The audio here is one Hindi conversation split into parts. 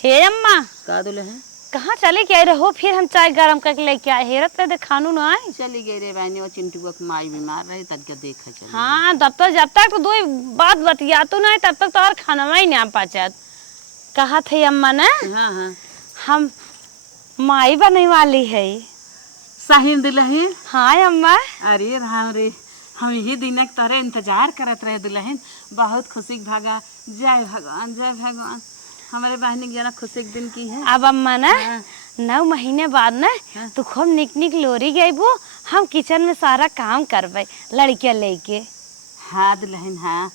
हे अम्मा का दुल्हन कहाँ चले गए रहो? फिर हम चाय गरम करके लेके आए। हेरत रहे खानू ना आए। चली गई रे बहनी, वो चिंटू की माई बीमार रही तब क्या देखा चली। हाँ जब तक तो दो बात बतिया तो ना तब तक तो और खाना ही नहीं पाचत। कहा थे अम्मा ना हाँ हाँ हम माई बनने वाली है। सही दुल्हन। हाँ अम्मा। अरे राम रे, हम यही दिन तोरे इंतजार करत रहे दुल्हन। बहुत खुशी भागा। जय भगवान जय भगवान, हमारे बहनी की जना खुशी के दिन की है। अब अम्मा ना हाँ। 9 महीने बाद ना तू खूब निक लोरी गई वो हम किचन में सारा काम करबे लड़कियां लेके। हाँ दुल्हन हाँ,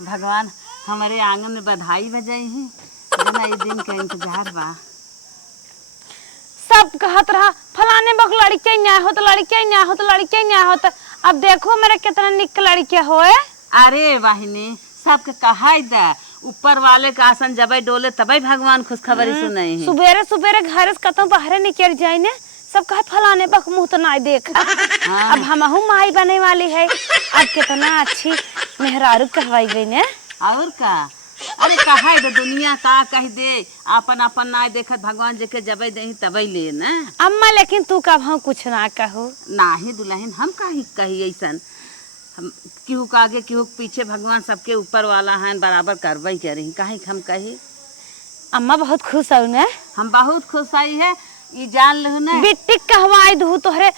भगवान हमारे आंगन में बधाई बजाई है। जना इस दिन का इंतजार बा। सब कहत रहा फलाने बक लड़कियां न्याय हो तो लड़कियां न्याय हो तो लड़कियां न्याय हो तो अब देखो मेरे कितना निक लड़कियां होए। अरे वाहिनी सबके कहा दा, ऊपर वाले का आसन जबे डोले तबे भगवान खुशखबरी सुनाई है। सुबेरे सुबेरे घर से कतौ बाहर निकल जाए ने सब कहे फलाने बक मुंह तो नहीं देखा। हाँ। अब हमहू माई बने वाली है। अब कितना अच्छी मेहरारू कहवाई गई ने। और का अरे कहा दे दुनिया का कह दे, अपन अपन ना देखत भगवान जेके जबे दे तबे ले ना। अम्मा लेकिन तू कब कुछ ना कहो। नाही दुल्हन हम काहे कही ऐसन, हम केहू के आगे केहू के पीछे भगवान सबके ऊपर वाला है, बराबर करवाई करी काहे हम कही। अम्मा बहुत खुश हो ने। हम बहुत खुश आई है, ये जान लहू ना। बिट्टी कहवाई दू तोहरे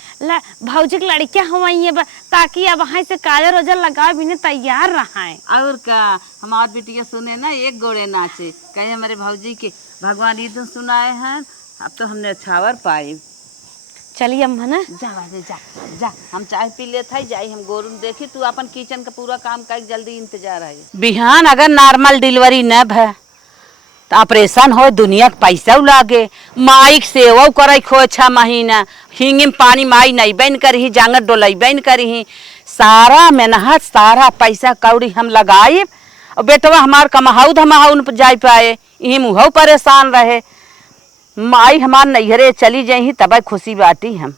भौजी की लड़कियां हवाई ताकि अब वहां से काजल रोजल लगा भी तैयार रहा है। और का हमार बिटिया सुने ना एक गोड़े नाचे कहे हमारे भौजी के भगवान ईद सुनाए हैं। अब तो हमने छावर पाई। चलिए अम्मा ना जा बाजे जा जा, हम चाय पी लेते है जाई। हम गोरू देखी तू अपन किचन का पूरा काम कर जल्दी इंतजार है। बिहान अगर नॉर्मल डिलीवरी न भे तो ऑपरेशन हो, दुनिया के पैसा लागे। माइक सेवा करे खो 6 महीना हिंग में पानी माई नहीं बैन करी, जांगर डोलाई बैन करी, सारा मेहनत सारा पैसा कौड़ी हम लगाए। और बेटवा हमार कमाऊ धमाऊ न जाए पाए, यही मुँह परेशान रहे। माई हमार नैहरे चली जाई तब खुशी बाटी। हम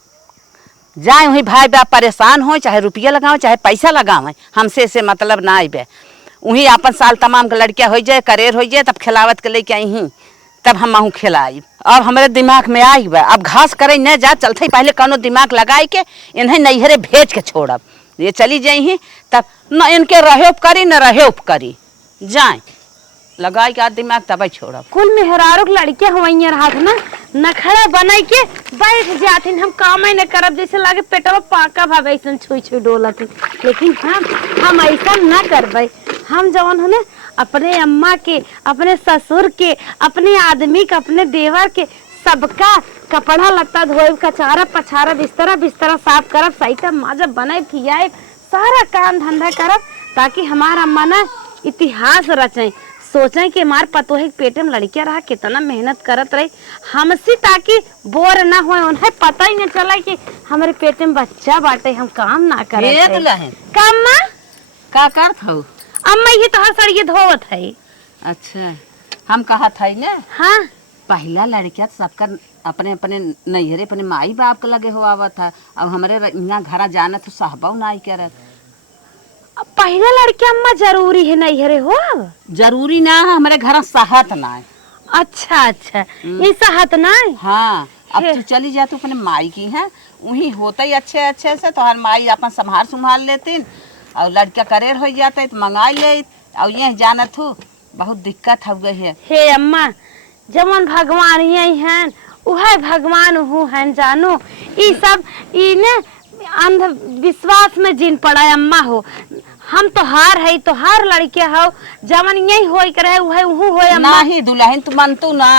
जाए वही भाई बाप परेशान हो, चाहे रुपया लगाओ चाहे पैसा लगाओ, हमसे से मतलब ना आए। वही अपन साल तमाम के लड़कियां हो जाए करेर हो जाए तब खिलावत के लेके आई ही, तब हम आहू खिलाई। अब हमारे दिमाग में आई बा अब घास करे न जा चलते पहले कौनो दिमाग लगाए के इन्हें नैहरे भेज के छोड़ब। ये चली जाई तब न इनके रहे करी न रहे करी, जाए लगाई के दिमाग तब छोड़ब। कुल मेहरारू की लड़कियां हवाई रहा ना नखड़ा बनाई के बैठ जाती। हम काम ही न करब जैसे लागे पेटवा पाका भावे ऐसा छुई छुई डोलत। लेकिन हम ऐसा न करबे। हम जवन है ना अपने अम्मा के अपने ससुर के अपने आदमी के अपने देवर के सबका कपड़ा लत्ता धोए कचारा पछारा बिस्तरा साफ करब, सही से माजब बनाए खियाए सारा काम धंधा करब ताकि हमारा अम्मा ना इतिहास रचे। सोचे कि हमार पतोहे पेटे में लड़कियां रहा कितना मेहनत करत रही हमसे ताकि बोर ना हो, उन्हें पता ही नहीं चला कि हमारे पेटे में बच्चा बाटे हम काम ना करे। काम का करत हो? अम्मा ये तो सड़िए धोवत है। अच्छा हम कहा था ना। हाँ पहला लड़किया सबका अपने अपने नैहरे अपने माई बाप के लगे हो आवत था। अब हमारे यहाँ घर जाना तो सहबाव ना करत। पहला लड़की अम्मा जरूरी है नैहरे हो? जरूरी ना है, हमारे घर सहत ना है। अच्छा अच्छा ये सहत ना है। हाँ अब तू चली जा, तू अपने माई की है वही होता ही अच्छे अच्छे से तो हर माई अपन संभाल लेती और लड़का करेर हो जाते तो मंगा ले। और ये जाना थू बहुत दिक्कत हो गई है। हे अम्मा जमन भगवान यही हैं उहे भगवान हूँ हैं जानो। ये सब इने अंधविश्वास में जिन पड़ा अम्मा हो। हम तो हार है तो हार लड़के हो जमन यही हो करे उहे उहू हो अम्मा। नहीं दुल्हन तू मन तू ना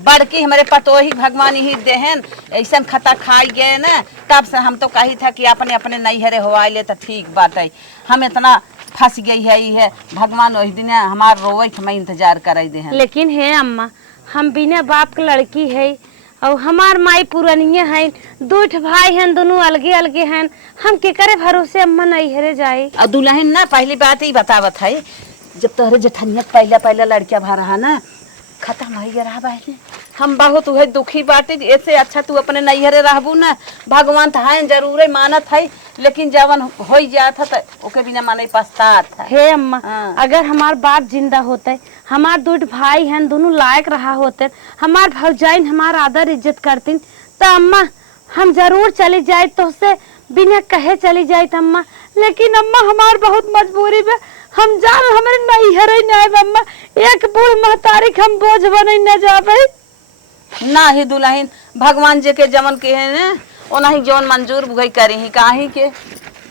बड़की हमारे पतोही भगवान ही देहन ऐसा खता खाई गए ना तब से हम तो कही था कि अपने अपने नैहरे हो आए तो ठीक बात है। हम इतना फंस गई है ये है भगवान वही दिन हमार रोवे हमें इंतजार कराई दे। लेकिन है अम्मा हम बिना बाप के लड़की है और हमार माई पुरानिया है, 2 भाई हैं दोनों अलगे अलगे हैं। हम के करे भरोसे अम्मा नैहरे जाए। और दुल्हन ना पहली बात ही बतावत है जब तोहरे जठनिया पहला लड़किया भा रहा ना खत्म हो गया रहा बहन। हम बहुत उहे दुखी बाटे। ऐसे अच्छा तू अपने नैहरे रहबू ना भगवान था जरूर मानत है, लेकिन जवन हो जाता तो ओके बिना माने पछतात है। हे अम्मा अगर हमार बाप जिंदा होते हमार दो भाई हैं, दोनों लायक रहा होते, हमार भौजाइन हमार आदर इज्जत करतीन, तो अम्मा हम जरूर चली जाए, तो से बिना कहे चली जाए अम्मा। लेकिन अम्मा हमार बहुत मजबूरी में हम जान हमारे नहीं हरे नहीं अम्मा, एक बूढ़ महतारी हम बोझ बने न जाबे। ना ही दुल्हन भगवान जी के जमन के है ने ओना ही जवन मंजूर भई करी ही काहे के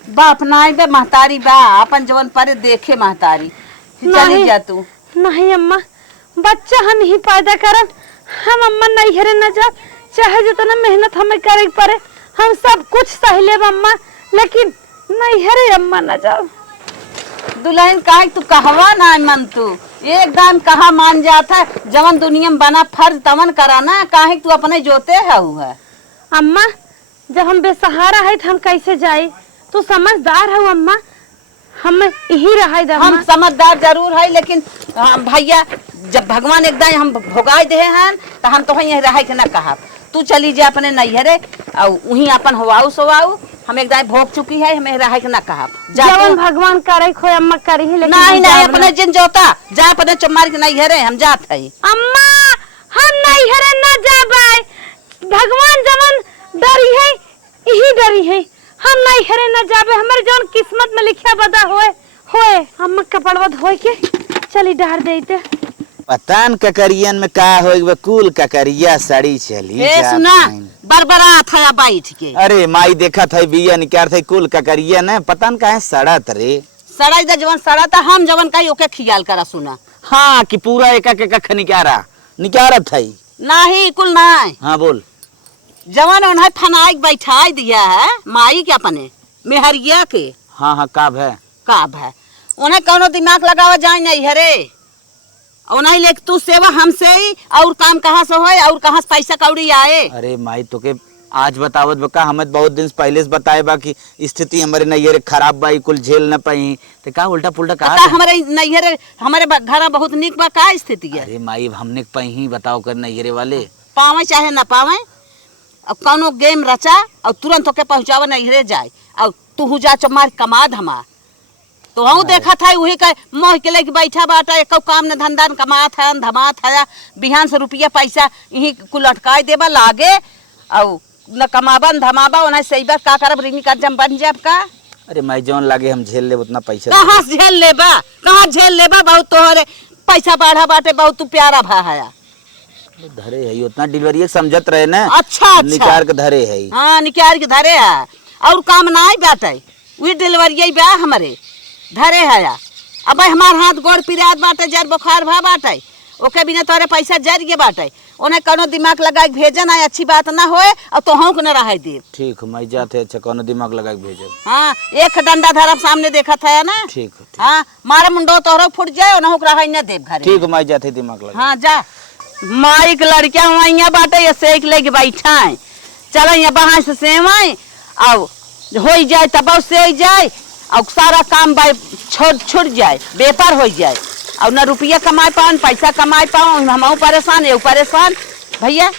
बाप नाई बे महतारी बा अपन जवन पर देखे महतारी चली जा तू। नहीं अम्मा, बच्चा हम ही पैदा करन, हम अम्मा नहीं हरे न जा, चाहे जितना मेहनत हमें करे पड़े हम सब कुछ सह लेब अम्मा, लेकिन नहीं हरे अम्मा न जाओ। दुल्हन काहे तू कहवा ना मन तू एकदम कहा मान जाता जवन दुनिया में बना फर्ज तमन कराना, काहे तू अपने जोते है। अम्मा जब हम बेसहारा है तो हम कैसे जाए, तू समझदार है अम्मा, हम यही रहा। हम समझदार जरूर है, लेकिन भैया जब भगवान एकदम हम भोगाई दे हैं तो हम तो वहीं रह के ना कहा तू चली जा अपने नैहरे और वहीं अपन होवाऊ सोवाऊ, हम एकदम भोग चुकी है, हमें रह के ना कहा जवन भगवान करे खोए अम्मा करी है, लेकिन नहीं नहीं अपने जिन जोता जा अपने चमार के नैहरे हम जात है। अम्मा हम नैहरे ना जाबे, भगवान जवन डरी है यही डरी है, हम नैहरे ना जाबे, हमारे जवन किस्मत में लिखा बदा होए अम्मा कपड़वा धोए के चली डार देते। पतान ककरियन में का होई कुल ककरिया सड़ी चली ए सुना बरबरा था बैठ के। अरे माई देखा था बिया निकार थे कुल ककरिया ने पतान काहे सड़त रे सड़ा इधर जवन सड़ा था हम जवन का ओके खियाल करा सुना। हाँ कि पूरा एक एक निकारत है नहीं कुल नहीं। हाँ बोल। जवन उन्हें फनाई बैठाई दिया है माई के अपने मेहरिया के। हाँ हाँ काब है उन्हें कौनो दिमाग लगावा जाए नहीं हरे, उन्हें लेक तू सेवा हमसे ही और काम कहाँ से होए और कहाँ से पैसा कौड़ी आए। अरे माई तो के आज बतावत बका हमें बहुत दिन पहले से बताए बा कि स्थिति हमारे नैहरे खराब बा, कुल झेल न पाई तो का उल्टा पुल्टा कहा हमारे नैहरे हमारे घर बहुत निक बा का स्थिति है। अरे माई हमने पही बताओ कर नैहरे वाले पावे चाहे ना पावे, अब कौनो गेम रचा और तुरंत होके पहुंचावा नैहरे जाए और तू जा चमार कमाद हमार तो हम देखा था वही का मोह के लेके बैठा बाटा एक काम न धंधा न कमात है न धमात है, बिहान से रुपया पैसा यही कुल अटकाए देबा लागे और न कमाबा न धमाबा उन्हें सही बात का करब ऋणी कर्जम बन जाब का। अरे माई जौन लागे हम झेल ले उतना पैसा कहाँ झेल लेबा कहाँ झेल लेबा, बहुत तोहरे पैसा बढ़ा बाटे बहुत तू प्यारा भा है धरे है उतना डिलीवरी समझत रहे ना। अच्छा निकार के धरे है। हाँ निकार के धरे है और काम ना बाटे वही डिलीवरी बा हमारे धरे है। अब हमार हाथ गोड़ पिरात बाटे जर बुखार भा बाटे ओके बिना तोरे पैसा जर के बाटे, उन्हें कोनो दिमाग लगा के भेजन है अच्छी बात ना होए और तोहू के न रह दे। ठीक मैं जाते अच्छा कोनो दिमाग लगा के भेजो। हाँ एक डंडा धरब सामने देखा था ना। ठीक हाँ मारे मुंडो तोहरो फुट जाए और नहुक रह न देव घर। ठीक मैं जाते दिमाग लगा। हाँ जा माई के लड़किया वहाँ बाटे ये सेक लेके बैठा है, चलो यहाँ बहा से सेवाएं और हो जाए तब से जाए और सारा काम छूट जाए व्यापार हो जाए और न रुपया कमाए पाओ न पैसा कमाए पाओ, हम परेशान है परेशान भैया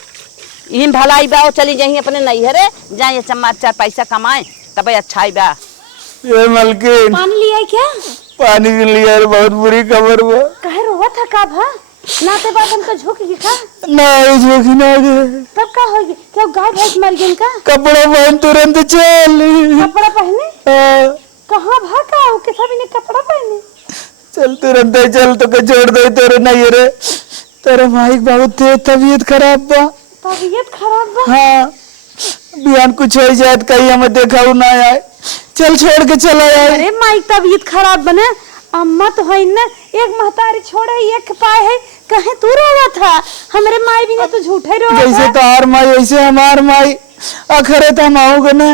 यही भलाई बा चली जाइए अपने नैहरे जाइए चम्मा चार पैसा कमाए तब अच्छा ही बा। ये मलकिन पानी लिया क्या? पानी लिया बहुत बुरी खबर बा। कहे रोवा था का भा नाते बात हम तो झोंकी का नहीं झोंकी ना गए तब का होगी क्या गाय भैंस मर गई का? कपड़ा पहन तुरंत चल कपड़ा पहने कहाँ भा का के सभी ने कपड़ा पहने चल तुरंत चल तो के छोड़ दे तेरे नहीं रे तेरे माइक बहुत तबीयत खराब बा। तबीयत खराब बा? हाँ बिहान कुछ हो जाए कहीं हमें देखा ना आए, चल छोड़ के चला जाए। अरे माइक तबीयत खराब बने अम्मा तो है ना एक महतारी छोड़े एक पाए है कहे तू रोवा था हमारे माई भी ना तो झूठे रोवा जैसे तो हार माई वैसे हमार माई अखरे तो हम आओगे ना।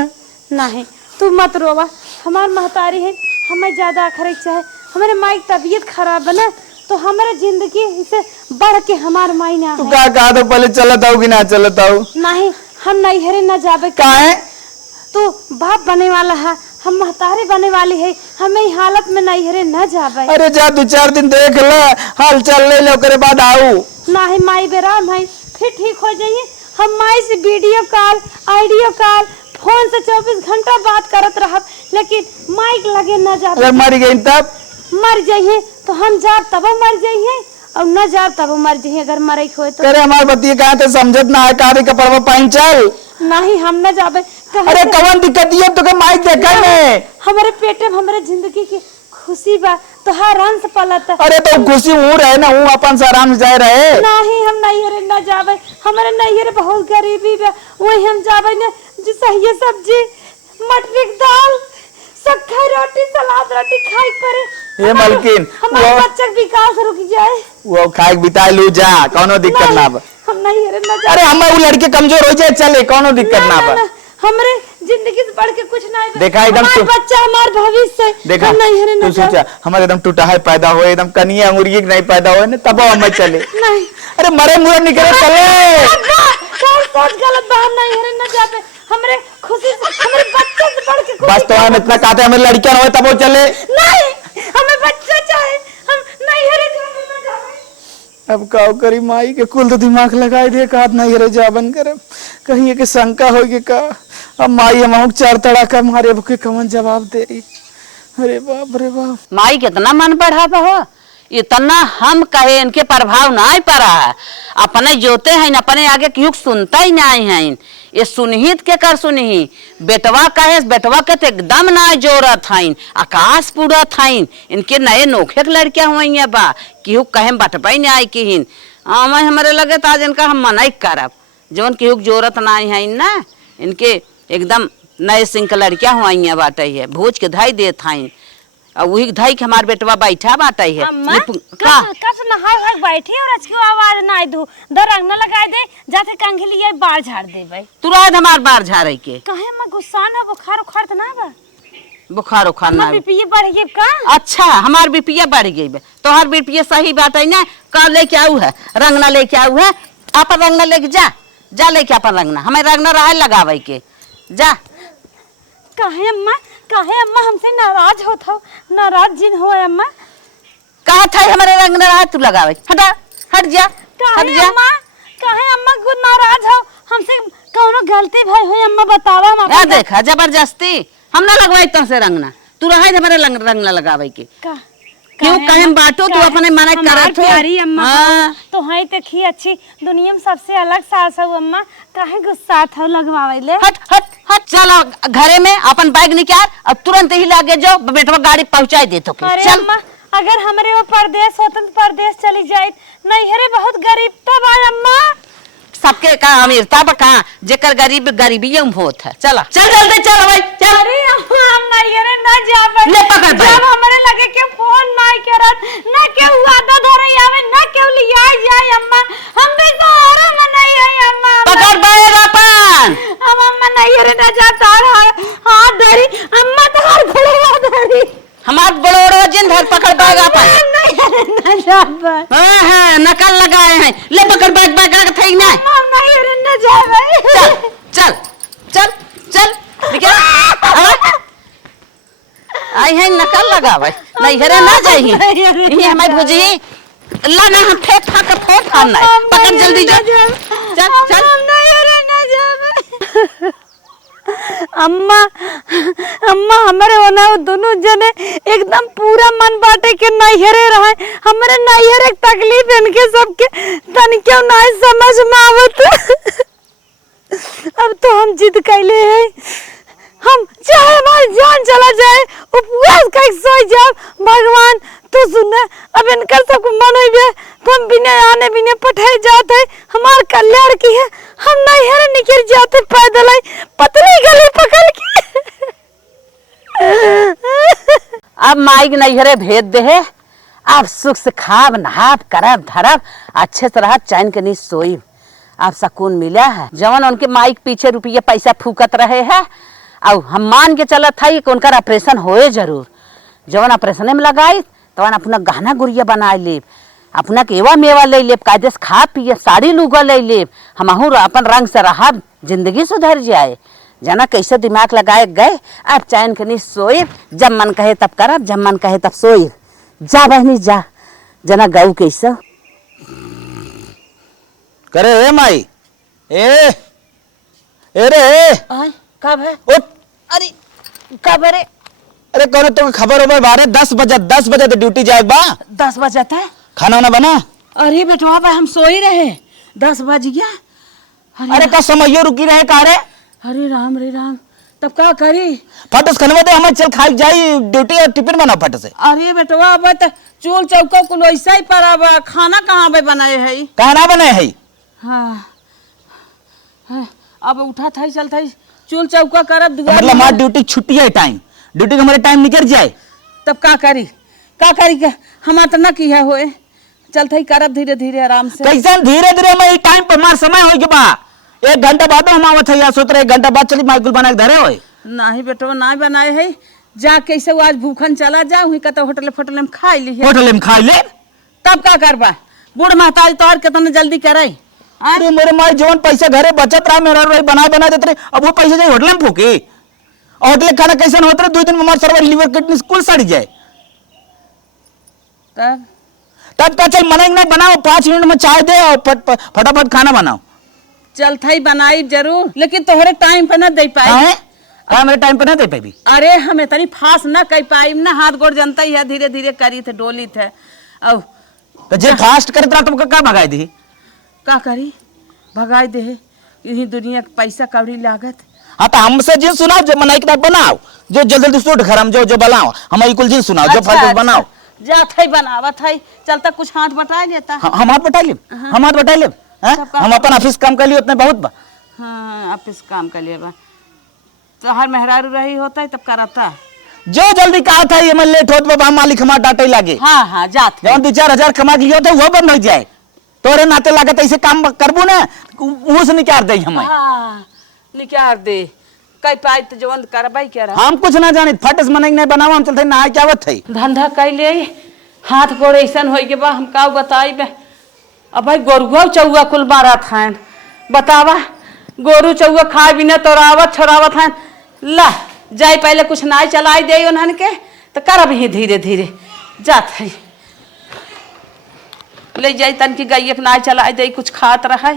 नहीं तू मत रोवा, हमार महतारी है हमें ज्यादा अखरे चाहे, हमारे माई तबीयत खराब बने तो हमारे जिंदगी से बढ़ के हमार माई ना तू कहा तो पहले चलत आओ कि ना चलत आओ? नहीं हम नैहरे न जाबे। काहे? तू बाप बने वाला है हम महतारी बने वाली है, हमें हालत में नैहरे न जाबे। अरे जा 2-4 दिन देख ले हाल चल ले लो करे बाद आओ। नहीं माई बेराम है फिर ठीक हो जाइए, हम माई से video call audio call phone से 24 घंटा बात करत रह, लेकिन माइक लगे न जाबे। अगर मर गई तब मर जाइए तो हम जाब तब मर जाइए और न जा तब मर जी अगर मरे होए तो। अरे हमार बतिए कहा थे समझत ना है कारे का परवा पाइन चल। नहीं हम न जाबे। अरे कवन दिक्कत ये तो के माइक देखा में हमारे पेटे में हमारे जिंदगी की खुशी बा तो हर रंग से पलत। अरे तो खुशी हूँ रहे ना हूँ अपन से आराम से जाए रहे। नहीं हम नैहरे न जाबे हमारे नैहरे बहुत गरीबी बा वही हम जाबे न जो सही सब्जी मटर की दाल सूखा रोटी सलाद रोटी खाई पड़े। ये मलकिन हमारे बच्चे का विकास रुक जाए। वो खाए बिताए लू जा कोनो दिक्कत ना बा। हम नैहरे न जा। अरे हमें वो लड़के कमजोर हो जाए चले कोनो दिक्कत ना बा। हमरे जिंदगी से बढ़ के कुछ नहीं देखा एकदम हमारा बच्चा हमार भविष्य देखा तू सोचा हमारे एकदम टूटा है पैदा हो एकदम कनिया अंगुरिये नहीं पैदा हो ना तब हम चले। नहीं अरे मरे मुरे निकले चले सोच गलत बा हम नैहरे न जाबे हमरे खुशी से हमरे बच्चे से बढ़ के बस तो हम इतना कहते हमें लड़कियां हो तब वो चले। नहीं हमें बच्चा चाहिए हम नैहरे न जाबे। अब का करी माई के कुल तो दिमाग लगाए दे का नैहरे जाबन करे कहीं के शंका होगी का। अब माई हम चार तड़ाका मारे भूखे कमन जवाब दे रही। अरे बाप रे बाप माई कितना मन बढ़ावा हो इतना हम कहे इनके प्रभाव नहीं पड़ा है अपने जोते हैं अपने आगे क्यों सुनता ही नहीं है ये सुनहित के कर सुनही बेटवा कहे बेटवा के तो एकदम ना जोरत है आकाश पूरा था इनके नए नोखे लड़कियां हुई बा क्यों कहे बटपाई नहीं आई कि हमारे लगे तो आज इनका हम मना करब जौन क्यों जोरत नहीं है ना इनके एकदम नए सिंह लड़कियां हुई बाटे है भोज के धाई देत हैं और वही धाई के हमार बेटवा बैठा बाटे है कस नहाए बैठी और आज क्यों आवाज ना आई दू दरंग न लगाए दे जाते कंघली ये बाल झाड़ देबे तुरंत हमार बार झाड़े के कहे मैं गुस्सा ना बुखार उखार त ना बा बुखार उखार ना बीपी बढ़ गई का। अच्छा हमार बीपी बढ़ गई तो हर बीपी सही बात है ना का लेके आऊ है रंगना लेके आऊ है आप रंगना लेके जा लेके आप रंगना हमें रंगना रहा लगावे के जा। कहे अम्मा हमसे नाराज होत हो नाराज जिन हो अम्मा कहा था हमारे रंगना रहा तू लगावे हटा हट जा कहे अम्मा को नाराज हो हमसे कौनो गलती भाई हो अम्मा बतावा हम देखा जबरदस्ती हम ना लगवाई तो से रंगना तू रहा हमारे रंगना लगावे के क्यों कहे बाटो तू अपने मना करत हो प्यारी अम्मा तो है देखी अच्छी दुनिया में सबसे अलग सास हो अम्मा काहे गुस्सा था लगवावे ले हट हट हट चलो घरे में अपन बैग निकाल और तुरंत ही लागे जाओ बेटवा गाड़ी पहुंचाई दे तो अरे अम्मा अगर हमारे वो परदेश स्वतंत्र परदेश चली जाए नैहरे बहुत गरीब तब आए अम्मा सबके का अमीरता बका जेकर गरीब गरीबी होत है चला चल जल्दी चल भाई चल। अरे अम्मा हम नैहरे ना जाबे ले पकड़ भाई जब हमरे लगे के फोन नहीं करत ना के वादा धरे आवे ना के लिया जाए अम्मा हम भी सहारा में नहीं है अम्मा पकड़ बैग अपन हम अम्मा नैहरे ना जाता हाथ धरी अम्मा तो हर घोड़े धरी हमार बड़ोड़ो जिन धर पकड़ बैग अपन ना जाबे हां नकल लगाए हैं ले पकड़ बैग का थई ना हम नैहरे ना जाबे चल चल चल निकल आई है नकल लगावे नैहरे ना जाई ये हमारी भुजी ला ना हम फेंक फेंक ना पकड़ जल्दी जा चल चल नैहरे ना जाबे अम्मा हमारे होना दोनों जने एकदम पूरा मन बाटे के नैहरे रहे हमारे नैहरे तकलीफ इनके सबके तन क्यों नहीं समझ में आवत अब तो हम जिद कैले हैं हम चाहे हमारी जान चला जाए उपवास कर सो जाओ भगवान तो सुने अब इनका सब मन हो तो हम बिना आने बिना पठाए जाते हमार कल्याण की है हम नैहरे निकल जाते पैदल पतली गली पकड़ के अब माइक नैहरे भेज दे है अब सुख से खाब नहाब करब धरब अच्छे से रह चैन के नहीं सोई अब सुकून मिला है जवन उनके माइक पीछे रुपये पैसा फूकत रहे है अब हम मान के चलत था कि उनका ऑपरेशन होए जरूर जवन ऑपरेशन में लगाई तवन अपना गहना गुड़िया बनाए लेब अपना केवा मेवा ले लेब कायदे से खा पिए साड़ी लुगा ले लेब हमहू अपन रंग से रहा जिंदगी सुधर जाए जना कैसे दिमाग लगाए गए अब चैन के नहीं सोए जब मन कहे तब करब जब मन कहे तब सोए जा बहनी जा जना गऊ कैसे करे रे माई ए रे कब है उठ अरे कब रे अरे कौन तो खबर हो बारे 10 बजे तो ड्यूटी जाए बा 10 बजे है खाना वाना बना अरे बेटवा भाई हम सो ही रहे, 10 बज गया। अरे का समझियो रुकी रहे का रे? अरे राम रे राम, तब का करी? फटस खनवा दे, हम चल खाई जाई ड्यूटी और टिफिन बना फट से। अरे बेटवा अब त चूल चौका कुल ऐसा ही पड़ा बा, खाना कहाँ पे बनाए है? कहना बने है। हाँ अब उठा था चल था चूल चौका करब दुआ। मतलब हमारी ड्यूटी छुट्टी है, टाइम ड्यूटी का हमारे टाइम निकल जाए तब का करी का हमार तो न किया होए, चल था करब धीरे धीरे आराम से। कैसे धीरे धीरे मैं टाइम पर हमार समय हो के बा 1 घंटा बाद हम आवत है, या सोच रहे 1 घंटा बाद चली माइकुल बना के धरे होए। नहीं बेटवा ना बनाए है, जा कैसे वो आज भूखन चला जा, वही कहता होटल फोटल में खा ली है। होटल में खा ले तब का करबा, बूढ़ महतारी तो और कितना जल्दी करे। अरे मेरे माई जवन पैसा घरे बचत रहा मेरा रही बना देते रहे, अब वो पैसा जाए होटल में फूके। और होटल खाना कैसे होता है 2 दिन में हमारे सर्वर लीवर किडनी कुल सड़ जाए। तब का चल मना नहीं बनाओ, 5 मिनट में चाय दे और फटाफट खाना बनाओ। चल था बनाई जरूर, लेकिन तोहरे टाइम पे न दे पाए। मेरे टाइम पे ना दे पाई। अरे हम इतनी फास्ट न कर पाई ना, हाथ गोड़ जनता ही है, धीरे धीरे करी थे डोली थे। अब तो जे फास्ट करत रहा तुमको का भगाई दी? का करी भगाई दे, यही दुनिया के पैसा कौड़ी लागत। हाँ तो हमसे जिन सुनाओ, जो मनाई के बनाओ, जो जल्दी सूट घर हम जो बनाओ, हमारी कुल जिन सुनाओ, जो फल बनाओ। जा थे बनावा थे, चलता कुछ हाथ बटा लेता। हम हाथ बटा ले, हम हाथ बटा ले, हम अपन ऑफिस काम कर लिए उतने बहुत बा। हाँ ऑफिस काम कर लिए बा, तो हर मेहरारू रही होता है तब करता। जो जल्दी कहा था ये मैं लेट होत बाबा, मालिक हमार डांटे लागे। हाँ जाते जब 2-4 हजार कमा लियो तो वो बंद हो जाए, तोरे नाते लागत ऐसे काम करबू ना मुंह से निकाल दे हमें। हाँ निकाल दे, कई पाई तो जवन करबाई क्या रहा। हम कुछ ना जाने, फटस मनाई नहीं बनावा, हम चलते ना क्या बात है। धंधा कैले हाथ गोड़ ऐसा हो के बा, हम का बताई बे। अब भाई गोरुआ चौआ कुल बारा था, बतावा गोरू चौआ खाए बिना तोरावत छोरावत है। ला जाए पहले कुछ नाई चलाई दे उन्हन के, तो करब ही धीरे धीरे जात है। ले जाई तन की गई एक नाई चलाई दे, कुछ खात रहा,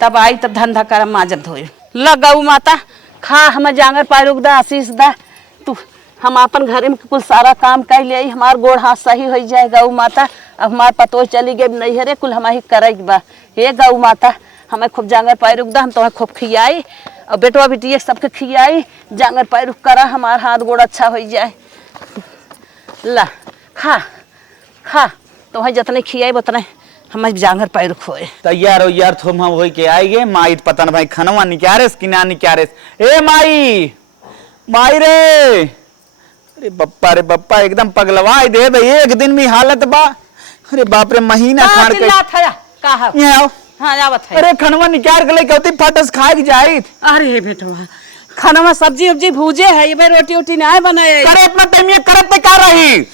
तब आई तब धंधा करब माजब धोए। ल गऊ माता खा, हम जांगर पारुक दा आशीष दा, तू हम अपन घरे में कुल सारा काम कर ले, हमार गोड़ हाथ सही हो जाए। गऊ माता अब हमार पतो चली गई नहीं हरे, कुल हमारी करे बा। हे गऊ माता हमें खूब जांगर पारुक दा, हम तुम्हें खूब खियाई और बेटवा बेटी सबके खियाई, जांगर पारुक करा, हमार हाथ गोड़ अच्छा हो जाए। ला खा खा, तुम्हें जितने खियाई उतने हमें जांगर पारुक होए। तैयार हो यार, तुम हम होई के आएगे। माई पता ना भाई खनवा निकारेस कि ना निकारेस। ए माई माई रे, अरे बप्पा रे बप्पा, एकदम पगलवाई दे भाई, एक दिन में हालत बा। अरे बाप रे, महीना खाड़ के कहा आओ। हाँ आवत है। अरे खनवा निकाल के लेके होती फटस खा के जाई। अरे बेटवा खाना सब्जी उब्जी भूजे है, ये भाई रोटी उटी ना बनाए। अरे अपना टाइम ये करत का रही,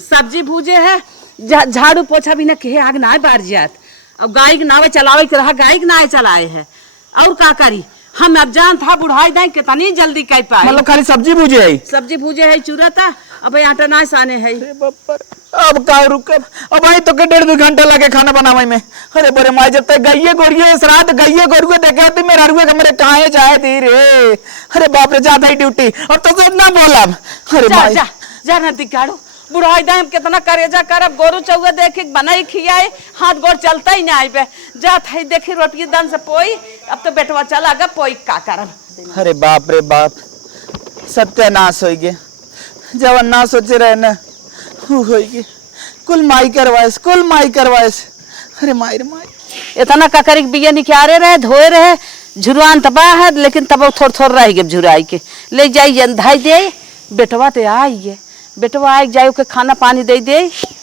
सब्जी भूजे है, झाड़ू पोछा भी ना कहे आग ना बार जात। अब गाय के नावे चलावे के रहा, गाय के नावे चलाए है और का करी। हम अब जान था बुढ़ाई दाई कितनी जल्दी कह पाए। मतलब खाली सब्जी भूजे है, सब्जी भूजे है चूरा था, अब आटा ना साने है। अब का रुकब, अब आई तो के 1.5-2 घंटा लगे खाना बनावे में। अरे बड़े माई जब तक गइये गोरिये श्राद्ध गइये गोरुए देखे होती मेरा रुए के मेरे कहां जाए दी रे। अरे बाप रे, जाता ही ड्यूटी और तो इतना बोला। अरे माई जा ना दिखाड़ो, बुढ़ाई दाई कितना करेजा करब, गोरू चौगा देखे बनाई खियाए, हाथ गोड़ चलता ही ना आई बे। जात है देखी रोटी दान से पोई, अब तो बेटवा चला गा पोई का करब। अरे बाप रे बाप, सत्यानाश हो गया, जवन ना सोचे रहे ना हो गई। कुल माई करवाइस। अरे माई रे माई, इतना ककरी बिया निकारे रहे, धोए रहे, झुरवान तबाह है, लेकिन तब थोड़ रह गए झुराई के ले जाइए धाई दे। बेटवा तो आइए, बेटवा आई जाए के खाना पानी दे दे।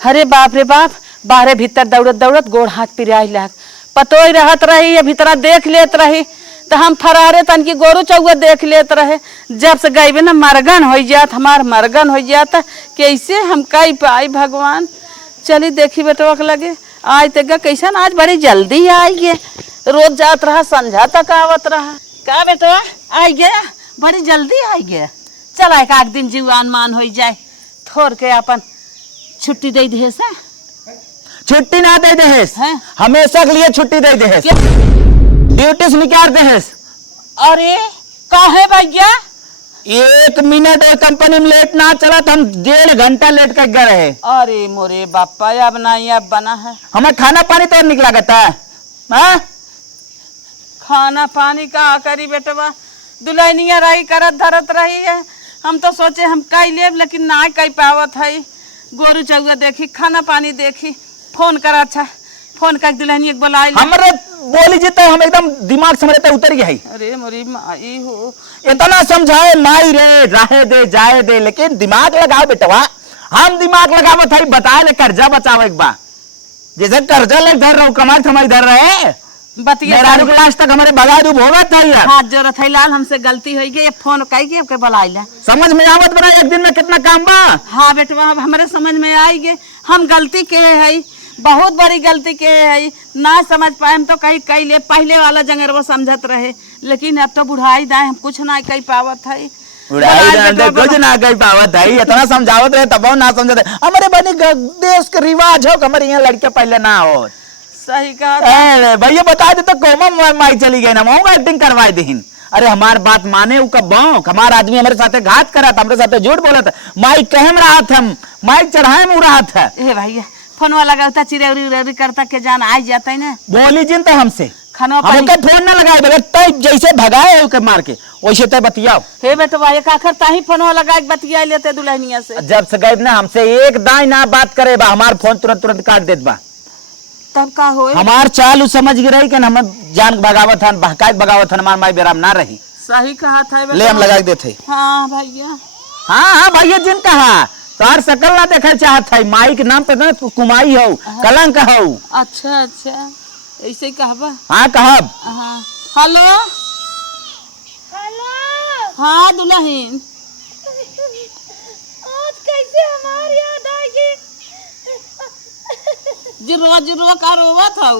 अरे बाप रे बाप, बाहरे भीतर दौड़त गोड़ हाथ पिराई लाग, पतो ही रहत रही, भीतरा देख लेत रही, तो हम फरारे तन की गोरू चौगा देख लेत रहे। जब से गई ना मरगन हो जात, हमार मरगन हो जाता, कैसे हम कई पाई भगवान। चली देखी बेटवा के लगे आज तक कैसन, आज बड़ी जल्दी आई है, रोज जात रहा संझा तक आवत रहा। का बेटवा आई गया, बड़ी जल्दी आई गया। चला एक आध दिन जीवान मान हो जाए, थोड़ के अपन छुट्टी दे दे से। छुट्टी ना दे देस, हमेशा के लिए छुट्टी दे देस, ड्यूटी से निकाल देस। अरे काहे भैया, 1 मिनट और कंपनी में लेट ना चला तो हम 1.5 घंटा लेट कर गए रहे। अरे मोरे बापा अब नहीं अब बना है। हमें खाना पानी तो निक लागता है। हाँ? खाना पानी का करी बेटवा, दुल्हनिया रही करत धरत रही है। हम तो सोचे हम कई लेब लेकिन ना कई पावत है। गोरू चौगा देखी, खाना पानी देखी, फोन कर अच्छा फोन कर दुल्हनिया के बुलाई। हमरे बोली जीते हम एकदम दिमाग से मेरे उतर गया है। अरे मोरी माई हो, इतना समझाए माई रे रहे दे जाए दे, लेकिन दिमाग लगाओ बेटवा। हम दिमाग लगावो था बताए ले कर्जा बचाओ एक बार, जैसे कर्जा ले धर रहा कमाई थमाई धर रहे बतिया क्लास तक हमारे बगा दूब होगा था यार। हाथ जोरत है लाल, हमसे गलती हो गई, फोन कई के बुलाई ला। समझ में आवत बना एक दिन में कितना काम बा। हाँ बेटवा अब हमारे समझ में आई गे, हम गलती के है, बहुत बड़ी गलती के है। ना समझ पाए हम तो कहीं कई ले, पहले वाला जंगर वो समझत रहे, लेकिन अब तो बुढ़ाई दाए हम कुछ ना कही पावत है। कुछ ना कही पावत है, इतना समझावत रहे तब ना समझते। हमारे बनी देश के रिवाज हो हमारे यहाँ लड़के पहले ना हो। सही कहा भैया बता दे तो कोमा माई चली गई ना मऊ एक्टिंग करवाई दीन। अरे हमार बात माने उ कब हमारा आदमी हमारे साथे घात करा था, हमारे साथे झूठ बोला था। माई कहे में रहा था, माई चढ़ाए में रहा था। ए भैया फोन वाला लगाता चिरौरी उरौरी करता के जान आ जाता है ना। बोली जिन तो हमसे खाना हमके फोन ना लगाए बगैर तय जैसे भगाए के मार के वैसे तय बतियाओ। हे बेटवा एक आखिर ताही फोन वाला लगा के बतिया लेते दुल्हनिया से। जब से गए ना हमसे एक दाई ना बात करे बा, हमार फोन तुरंत तुरंत काट देत बा। तब का होए हमार चाल समझ गई रही कि हम जान भगावत हन, बहकायत भगावत हन, हमार माई बेराम ना रही। सही कहा था ले हम लगा देते। हाँ भैया, हाँ भैया जिन कहा तार सकल ना देखे चाहत है, माई के नाम पे ना कुमाई हो, कलंक हो। अच्छा अच्छा ऐसे ही कहबा। हाँ कहब। हाँ हेलो हेलो। हाँ दुल्हन, आज कैसे हमारी याद आई? जुर्वा का रोवा था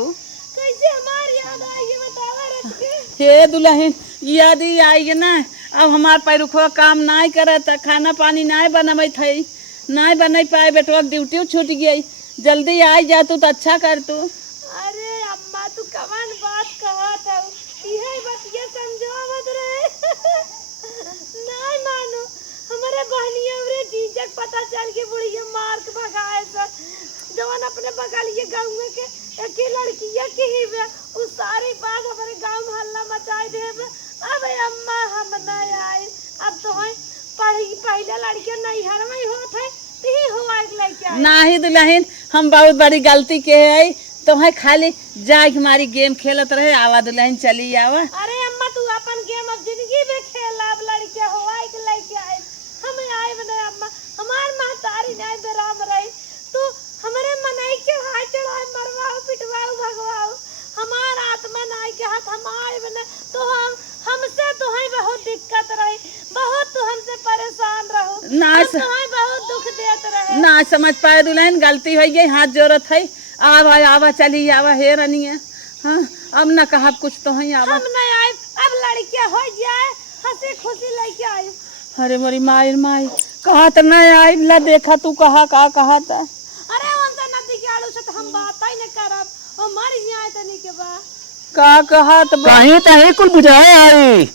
कैसे हमारी याद आई ये बतावा रख के। हे दुल्हन याद ही आई ना, अब हमार पैरुखवा काम नहीं करत, खाना पानी नहीं बनबत है, नहीं बन पाए, बेटवा ड्यूटी छूट गई, जल्दी आ जा तू तो अच्छा कर तू। अरे अम्मा तू कवन बात कहा था, यही बतिया समझावत रहे। नहीं मानो हमारे बहनिया रे जीजक पता चल के बुढ़िया मार के भगाए सर, जवान अपने बगलिए गाँव के एक लड़किया के ही वे उस सारी बात हमारे गाँव में हल्ला मचाए दे। अब अम्मा हम नहीं आए, अब तो है पढ़ी पहले लड़कियां नहीं हर में होत है ती हो आग लड़कियां नहीं दुल्हन हम बहुत बड़ी गलती के है, तो है खाली जाके हमारी गेम खेलत रहे। आवा दुल्हन चली आवा। अरे अम्मा तू अपन गेम अब जिंदगी में खेल, अब लड़कियां हो आग लड़कियां आए हम आए बने। अम्मा हमार महतारी नहीं बेराम रही, तू हमारे मनाई के हाथ चढ़ाए मरवाओ पिटवाओ भगवाओ, हमार आत्मा नाई के हाथ हम आए बने। तो हमसे तो है बहुत दिक्कत रही, बहुत तो हमसे परेशान रहो ना तो है बहुत दुख देत रहे। ना समझ पाए दुल्हन, गलती हो गई, हाथ जोरत है। आवा आवा चली आवा हे रनिया। हाँ अब न कहा कुछ तो है आवा। हम नहीं आए, अब लड़कियां हो जाए हंसी खुशी लेके आए। अरे मोरी माई माई कहा तो नहीं आई ला, देखा तू कहा कहा था। अरे उनसे नदी के आड़ू से तो हम बात ही नहीं करब, वो मर जाए तनी के बाद का कहा तो कहीं तो ही कुल बुझाए आई।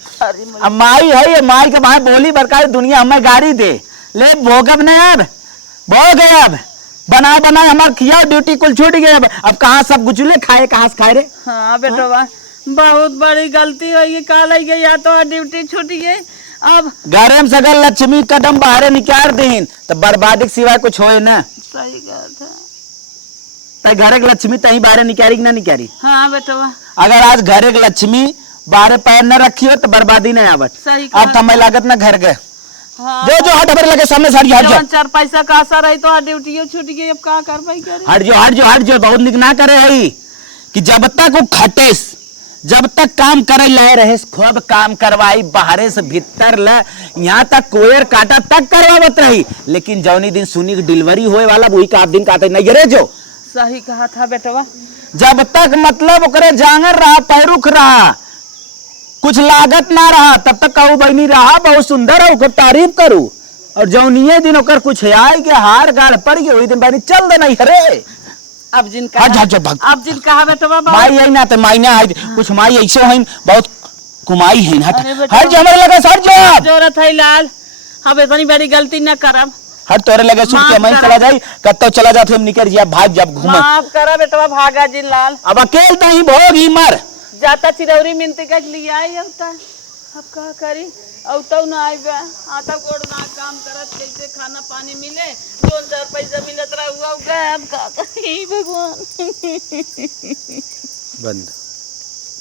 अब माई है ये माई के बाहर बोली बरकार दुनिया हमें गाड़ी दे ले भोगब ने, अब भोग गए, अब बना बना हमार किया ड्यूटी कुल छूट गए। अब कहाँ सब गुचले खाए, कहाँ से खाए रे। हाँ बेटा वाह बहुत बड़ी गलती हो गई, काल आई गई या तो ड्यूटी छूट गई। अब घर में सगल लक्ष्मी कदम बाहर निकाल दीन तो बर्बादी के सिवाय कुछ होए ना। सही कहा था। तय घर के लक्ष्मी तही बाहर निकाली कि ना निकाली। हाँ बेटा वाह अगर आज घर के लक्ष्मी बाहर पैर न रखी हो तो बर्बादी नहीं आवत। सही अब समय लागत ना घर के। हाँ जो हट हबर लगे सामने साड़ी हट जा। 4 पैसा का असर है तो ड्यूटी छूट गई, अब का कर पाई करे। हट जो बहुत निक ना करे है कि जब तक वो खटेस, जब तक काम करे ले रहे खूब काम करवाई, बाहरे से भीतर ले यहाँ तक कोयर काटा तक करवावत रही, लेकिन जौनी दिन सुनी डिलीवरी होए वाला वही का दिन काटे नहीं रे। जो सही कहा था बेटवा, जब तक मतलब ओकरे जांगर रहा, पैरुख रहा, कुछ लागत ना रहा, तब तक कहू बहनी रहा बहुत सुंदर है, ओकर तारीफ करू। और जौनिये दिन ओकर कुछ आए के हार गाड़ पड़ गए, वही दिन बहनी चल दे नहीं हरे। अब जिनका अब जिनका बेटवा माई आई ना तो माई ना आई, कुछ माई ऐसे हैं बहुत कुमाई है हट अरे बेटा। हट जा हमारे लगा सर जा जरूरत है लाल, अब इतनी बड़ी गलती न करब। हट तोरे लगे सुन के माफ मैं करा। चला जाई कत्तो चला जा हम निकल जिया भाग जब घूम माफ करा बेटवा भागा जी लाल, अब अकेल नहीं भोग ही मर जाता चिरौरी मिनती का लिए आई होता, अब का करी औतो ना आई बे, आता गोड़ ना काम करत, कैसे खाना पानी मिले, 2-4 पैसा मिलत रहा हुआ, अब का करी भगवान। बंद